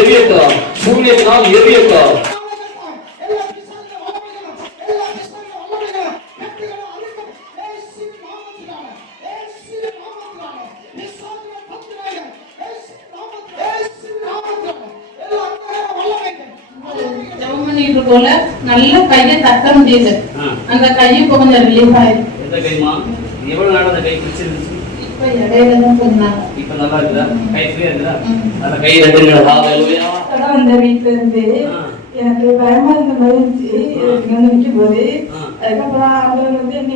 எரியட்டும், சூரியத்தினால் எரியட்டும். போல நல்ல கையை தட்ட முடியுது. அந்த கையை இப்போ கொஞ்சம் ரிலீஃப் ஆயிருக்கு. எந்த கைமா? எவ்வளவு நாள் அந்த கை பிடிச்சிருந்துச்சு? இப்போ இடையில தான் கொஞ்ச நாள். இப்போ நல்லா இருக்குதா? கை ஃப்ரீயா இருக்குதா? அந்த கை தட்டுங்க. ஹalleluya. அந்த வீட்ல இருந்து எனக்கு பயமா இருந்த மாதிரி இருந்துச்சு. இங்க நிக்க போது அதுக்கப்புறம் அவங்க வந்து என்ன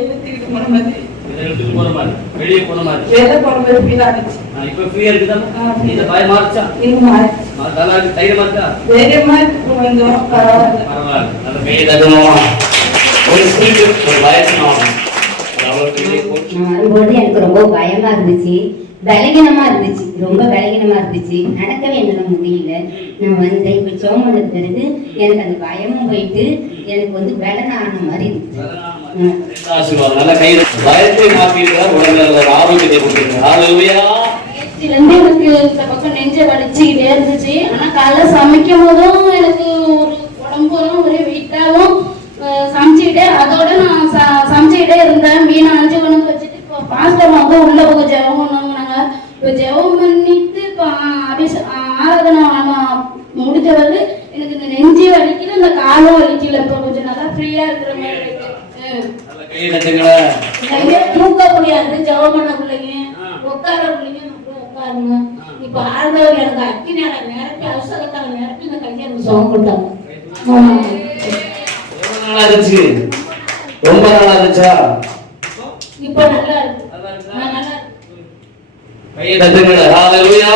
இழுத்துக்கிட்டு போன மாதிரி வெளியே போன மாதிரி வெளியே போன மாதிரி ஃபீல் ஆச்சு. இப்போ ஃப்ரீயா இருக்குதா? இந்த பயம் மாறுச்சா? நல்லா தைரியமா இருக்கா? தைரியமா இருக்கு கொஞ்சம். பரவாயில்ல. அந்த கையை தட்டணும். ஒரு ஸ்பிரிட் ஒரு பயமா வரும்போது எனக்கு ரொம்ப பயமா இருந்துச்சு, பலகீனமா இருந்துச்சு, ரொம்ப பலகீனமா இருந்துச்சு. நடக்கவே என்னால முடியல. நான் வந்தேன். இப்ப சோமனது பிறகு எனக்கு அந்த பயமும் போயிட்டு எனக்கு வந்து பலனான மாதிரி இருந்துச்சு. பயத்தை மாத்திருக்க உடம்புல ஒரு ஆரோக்கியத்தை கொடுத்துருங்க. ஹalleluya. எனக்கு இந்த பக்கம் நெஞ்ச வலிச்சுக்கிட்டே இருந்துச்சு. ஆனா காலைல சமைக்கும் போதும் எனக்கு ஒரு உடம்புலாம் ஒரே வெயிட்டாகவும் சமைச்சுக்கிட்டே அதோட நான் சமைச்சுக்கிட்டே இருந்தேன். மீன் 5 கொண்டு வச்சுட்டு இப்போ பாஸ்டர் வந்து உள்ள போக ஜெபம் பண்ணுவாங்க. இப்போ ஜெபம் பண்ணிட்டு இப்போ ஆராதனை முடிஞ்சவர்கள் எனக்கு இந்த நெஞ்சு வலிக்கல, இந்த காலும் வலிக்கல. இப்போ கொஞ்சம் நல்லா ஃப்ரீயா இருக்கிற மாதிரி இருக்கு. தூக்க முடியாது, ஜெபம் பண்ண பிள்ளைங்க, உட்கார பிள்ளைங்க உட்காருங்க. இப்ப ஆழ்ந்தவர் எனக்கு அக்கி நேரம் நிரப்பி அவசரத்தால நிரப்பி இந்த கையை எனக்கு சுகம் கொடுத்தாங்க. ரொம்ப நல்லா இருந்துச்சா? இப்ப நல்லா இருக்கு. கையை தட்டுங்க. ஹalleluya.